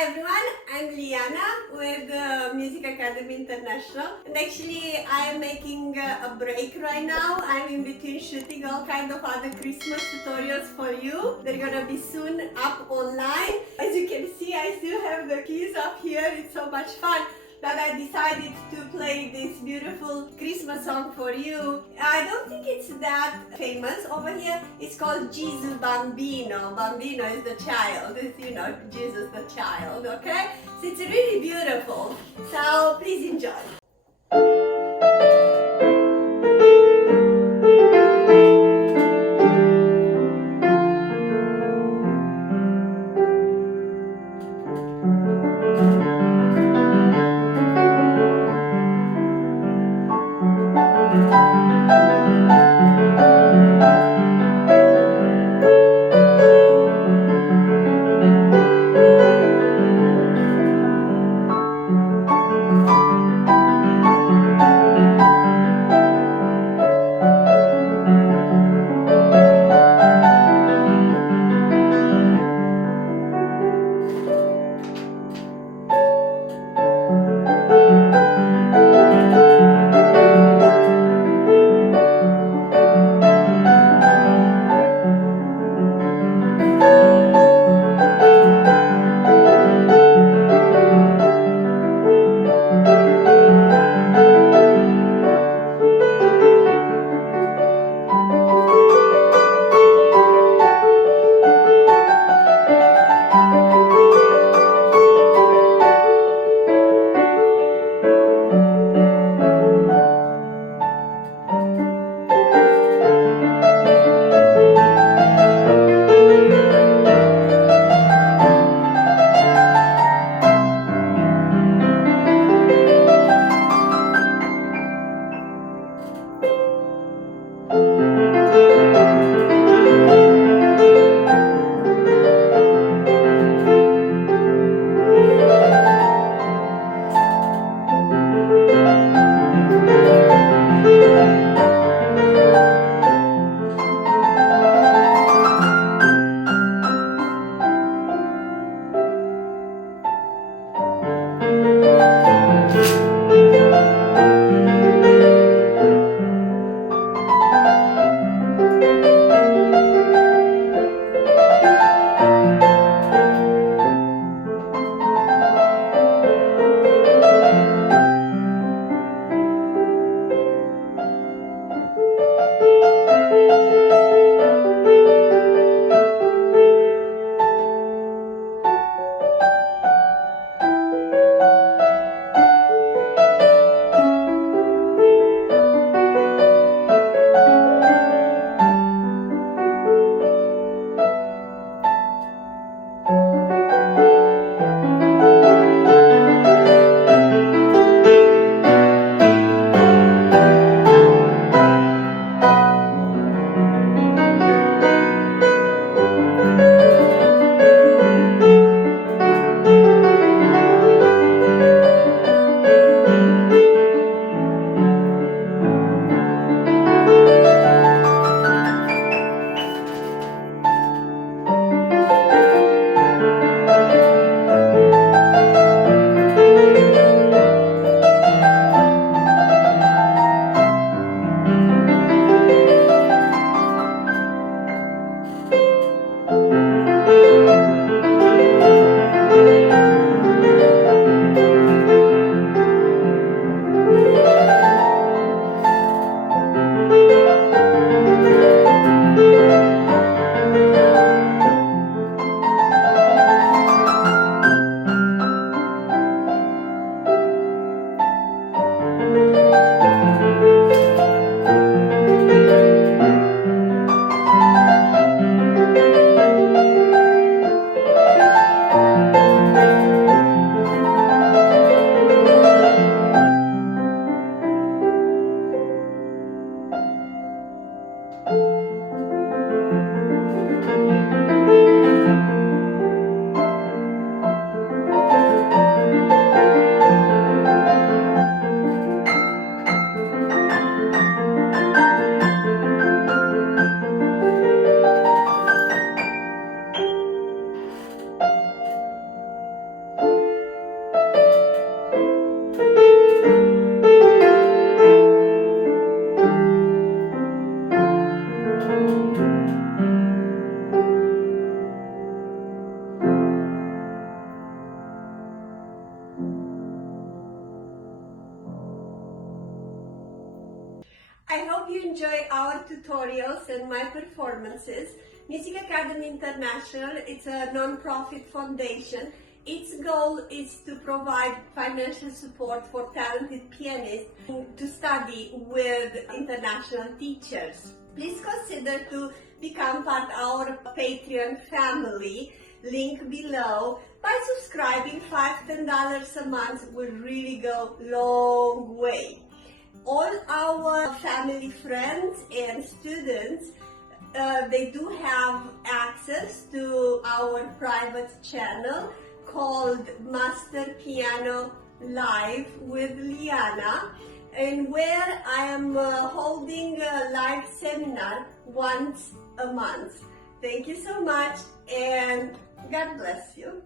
Hi everyone, I'm Liana with Music Academy International, and actually I am making a break right now. I'm in between shooting all kind of other Christmas tutorials for you. They're gonna be soon up online. As you can see, I still have the keys up here. It's so much fun. But I decided to play this beautiful Christmas song for you. I don't think it's that famous over here. It's called Gesù Bambino. Bambino is the child. It's, Jesus the child, okay? So it's really beautiful. So please enjoy. tutorials and my performances. Music Academy International, it's a non-profit foundation. Its goal is to provide financial support for talented pianists to study with international teachers. Please consider to become part of our Patreon family, link below. By subscribing, $5-10 a month will really go long way. All our family friends and students, they do have access to our private channel called Master Piano Live with Liana, and where I am holding a live seminar once a month. Thank you so much, and God bless you.